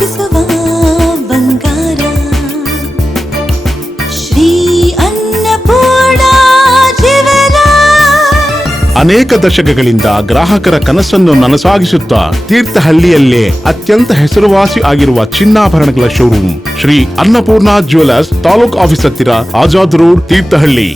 ರಾಜಿಸುವ ಬಂಗಾರ ಶ್ರೀ ಅನ್ನಪೂರ್ಣ ಅನೇಕ ದಶಕಗಳಿಂದ ಗ್ರಾಹಕರ ಕನಸನ್ನು ನನಸಾಗಿಸುತ್ತಾ ತೀರ್ಥಹಳ್ಳಿಯಲ್ಲೇ ಅತ್ಯಂತ ಹೆಸರುವಾಸಿ ಆಗಿರುವ ಚಿನ್ನಾಭರಣಗಳ showroom Shri Annapurna jewellers, taluk office ಹತ್ತಿರ, ಆಜಾದ್ ರೋಡ್, ತೀರ್ಥಹಳ್ಳಿ.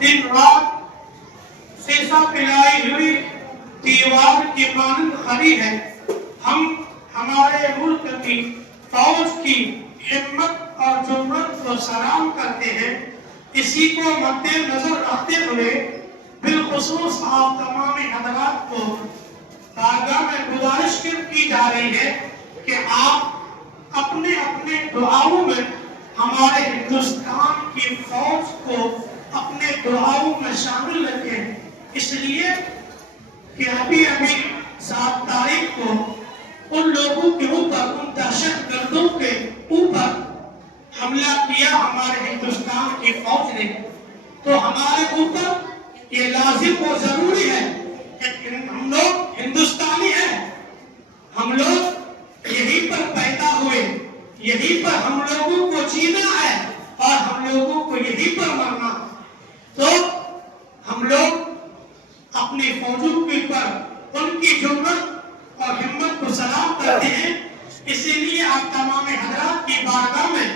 दिन रात शीशा पिलाई हुई दीवार की मानंद खड़ी है। हम हमारे मुल्क की फौज की हिम्मत और जुर्रत को सलाम करते हैं। इसी को मद्देनजर रखते हुए बिलखुसूस आप तमाम हज़रात को बारगाह में गुजारिश की जा रही है कि आप अपने अपने दुआओं में हमारे हिंदुस्तान की फौज को अपने दुआओं में शामिल रखें, इसलिए कि अभी 7 तारीख को उन लोगों के ऊपर, उन दहशतगर्दों के ऊपर हमला किया हमारे हिंदुस्तान की फौज ने। तो हमारे ऊपर ये लाजिम और जरूरी है कि हम लोग हिंदुस्तानी हैं, हम लोग यहीं पर पैदा हुए, यहीं पर हम लोगों को जीना है और हम लोगों को यहीं पर मरना। तो हम लोग अपने फौजों के ऊपर उनकी जुर्रत और हिम्मत को सलाम करते हैं। इसीलिए आप तमाम हज़रात की बारगाह में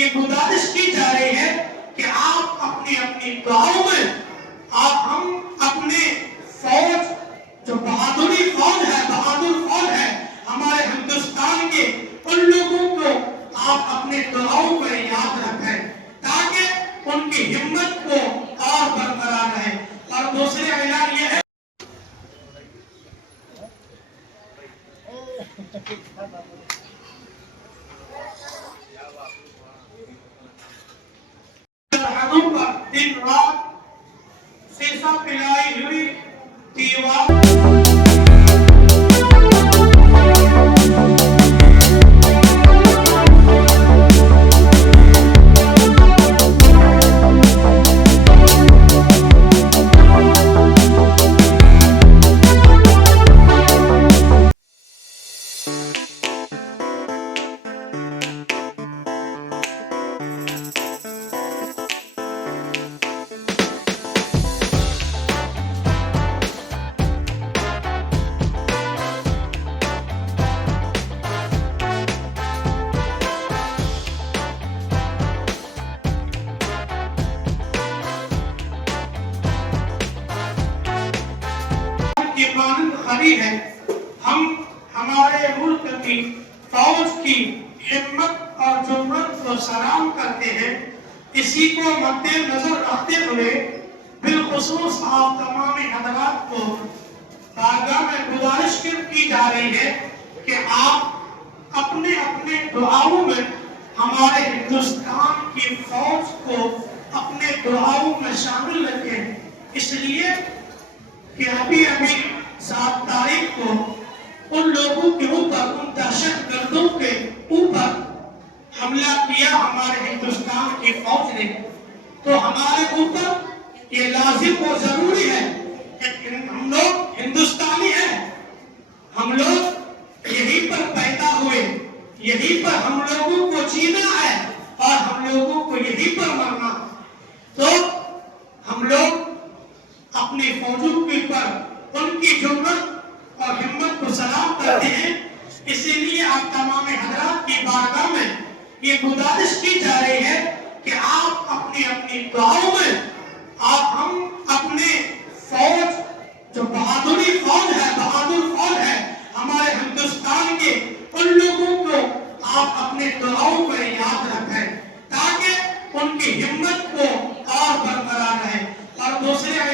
ये गुजारिश की जा रही है कि आप अपनी अपनी दुआओं में हम अपने फौज, जो बहादुर फौज है हमारे हिंदुस्तान के, उन लोगों को आप अपने दुआओं में याद रखें ताकि उनकी हिम्मत को और बरकरार रहे। और दूसरे ऐलान ये है दिन रात शीशा पिलाई हुई दीवार मानंद खड़ी है। हम हमारे मुल्क की फौज की हिम्मत और जुर्रत को सलाम करते हैं। इसी को मद्देनजर रखते हुए बिलखुसूस आप तमाम हज़रात को बारगाह में गुजारिश की जा रही है कि आप अपने अपने दुआओं में हमारे हिंदुस्तान की फौज को अपने दुआओं में शामिल रखें, इसलिए कि अभी 7 तारीख को उन लोगों के ऊपर, उन दहशतगर्दों के ऊपर हमला किया हमारे हिंदुस्तान की फौज ने। तो हमारे ऊपर ये लाजिम और जरूरी है कि हम लोग हिंदुस्तानी हैं, हम लोग यहीं पर पैदा हुए, यहीं पर हम लोगों को जीना है और हम लोगों को यहीं पर मरना। तो हम लोग अपने फौजों के ऊपर उनकी जुर्रत और हिम्मत को सलाम करते हैं। इसीलिए आप तमाम हज़रात की बारगाह में ये गुजारिश की जा रही है कि आप अपनी अपनी दुआओं में हम अपने फौज, जो बहादुर फौज है हमारे हिंदुस्तान के, उन लोगों को आप अपने दुआओं में याद रखें ताकि उनकी हिम्मत को